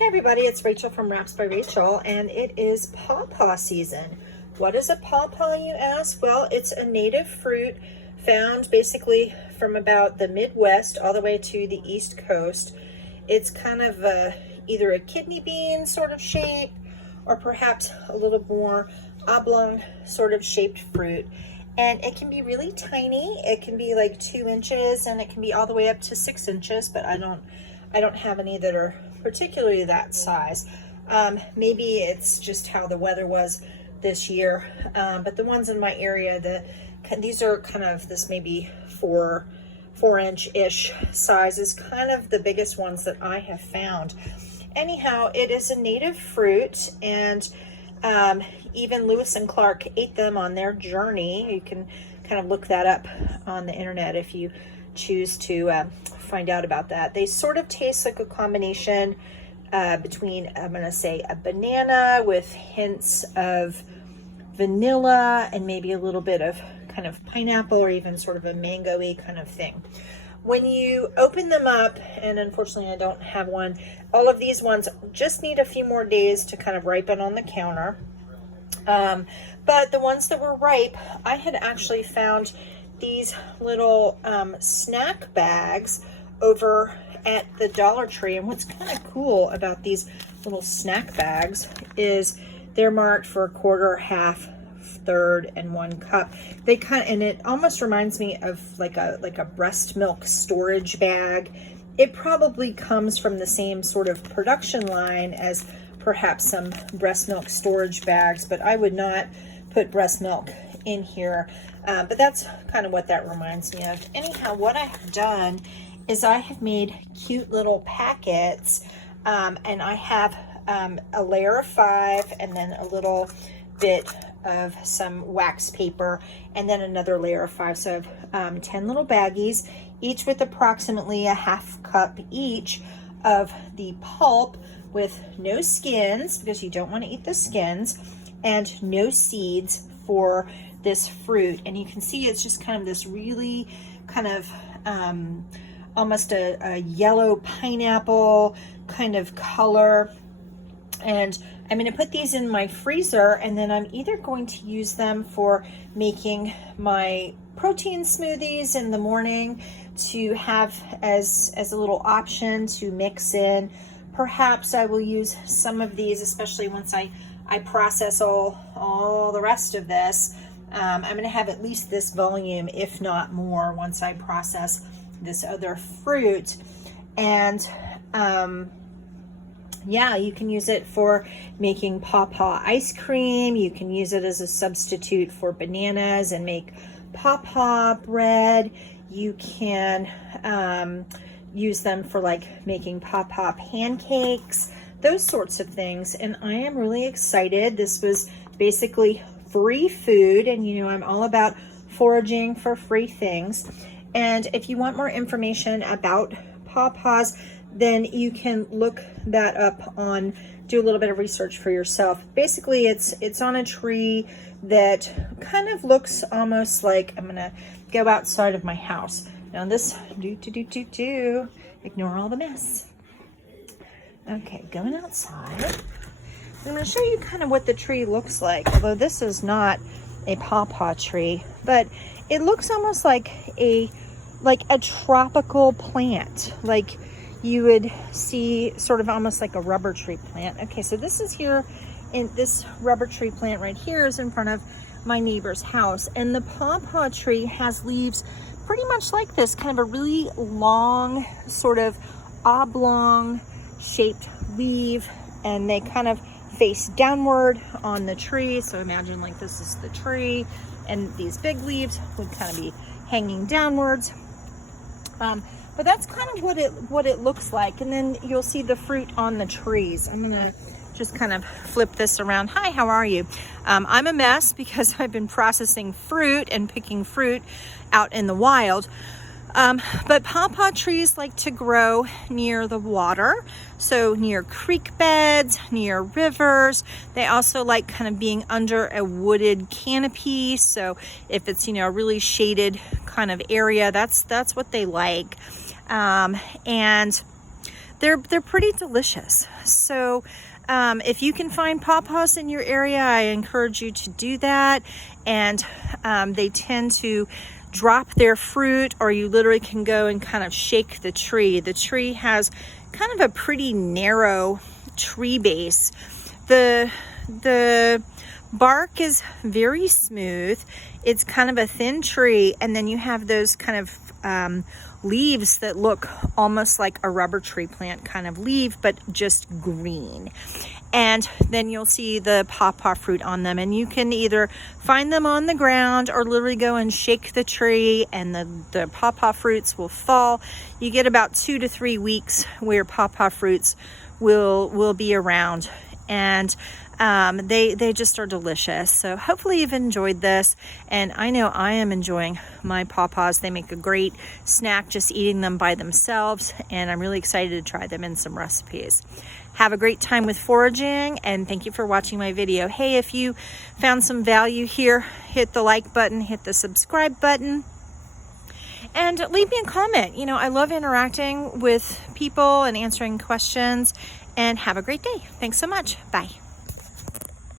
Hey everybody, it's Rachel from Wraps by Rachel, and it is pawpaw season. What is a pawpaw, you ask? Well, it's a native fruit found basically from about the Midwest all the way to the East Coast. It's kind of either a kidney bean sort of shape or perhaps a little more oblong sort of shaped fruit. And it can be really tiny. It can be like 2 inches and it can be all the way up to 6 inches, but I don't have any that are particularly that size. Maybe it's just how the weather was this year, but the ones in my area, these are kind of this maybe 4-inch-ish size is kind of the biggest ones that I have found. Anyhow, it is a native fruit, and even Lewis and Clark ate them on their journey. You can kind of look that up on the internet if you choose to find out about that. They sort of taste like a combination between, I'm going to say, a banana with hints of vanilla and maybe a little bit of kind of pineapple or even sort of a mango-y kind of thing. When you open them up, and unfortunately I don't have one, all of these ones just need a few more days to kind of ripen on the counter. But the ones that were ripe, I had actually found these little snack bags over at the Dollar Tree. And what's kind of cool about these little snack bags is they're marked for 1/4, 1/2, 1/3, and 1 cup. And it almost reminds me of like a breast milk storage bag. It probably comes from the same sort of production line as perhaps some breast milk storage bags, but I would not put breast milk in here. But that's kind of what that reminds me of. Anyhow, what I have done is I have made cute little packets, and I have a layer of 5 and then a little bit of some wax paper and then another layer of 5. So I have 10 little baggies, each with approximately a 1/2 cup each of the pulp with no skins, because you don't want to eat the skins, and no seeds for this fruit. And you can see it's just kind of this really kind of almost a yellow pineapple kind of color. And I'm going to put these in my freezer, and then I'm either going to use them for making my protein smoothies in the morning to have as a little option to mix in. Perhaps I will use some of these, especially once I process all the rest of this. I'm going to have at least this volume, if not more, once I process this other fruit. And yeah, you can use it for making pawpaw ice cream. You can use it as a substitute for bananas and make pawpaw bread. You can use them for like making pawpaw pancakes, those sorts of things. And I am really excited. This was basically free food, and you know I'm all about foraging for free things. And if you want more information about pawpaws, then you can look that up do a little bit of research for yourself. Basically, it's on a tree that kind of looks almost like, I'm gonna go outside of my house. Now this, ignore all the mess. Okay, going outside. I'm gonna show you kind of what the tree looks like, although this is not a pawpaw tree, but it looks almost like a tropical plant, like you would see sort of almost like a rubber tree plant. Okay, so this is here, in this rubber tree plant right here is in front of my neighbor's house, and the pawpaw tree has leaves pretty much like this, kind of a really long, sort of oblong shaped leaf, and they kind of face downward on the tree. So imagine like this is the tree, and these big leaves would kind of be hanging downwards. But that's kind of what it looks like. And then you'll see the fruit on the trees. I'm gonna just kind of flip this around. Hi, how are you? I'm a mess because I've been processing fruit and picking fruit out in the wild. But pawpaw trees like to grow near the water, so near creek beds, near rivers. They also like kind of being under a wooded canopy. So if it's, you know, a really shaded kind of area, that's what they like. And they're pretty delicious. So if you can find pawpaws in your area, I encourage you to do that. And they tend to drop their fruit, or you literally can go and kind of shake the tree. The tree has kind of a pretty narrow tree base. The bark is very smooth. It's kind of a thin tree, and then you have those kind of leaves that look almost like a rubber tree plant kind of leaf, but just green. And then you'll see the pawpaw fruit on them, and you can either find them on the ground or literally go and shake the tree, and the pawpaw fruits will fall. You get about 2 to 3 weeks where pawpaw fruits will be around, and they just are delicious. So hopefully you've enjoyed this, and I know I am enjoying my pawpaws. They make a great snack just eating them by themselves, and I'm really excited to try them in some recipes. Have a great time with foraging, and thank you for watching my video. Hey, if you found some value here, hit the like button, hit the subscribe button, and leave me a comment. You know, I love interacting with people and answering questions, and have a great day. Thanks so much. Bye.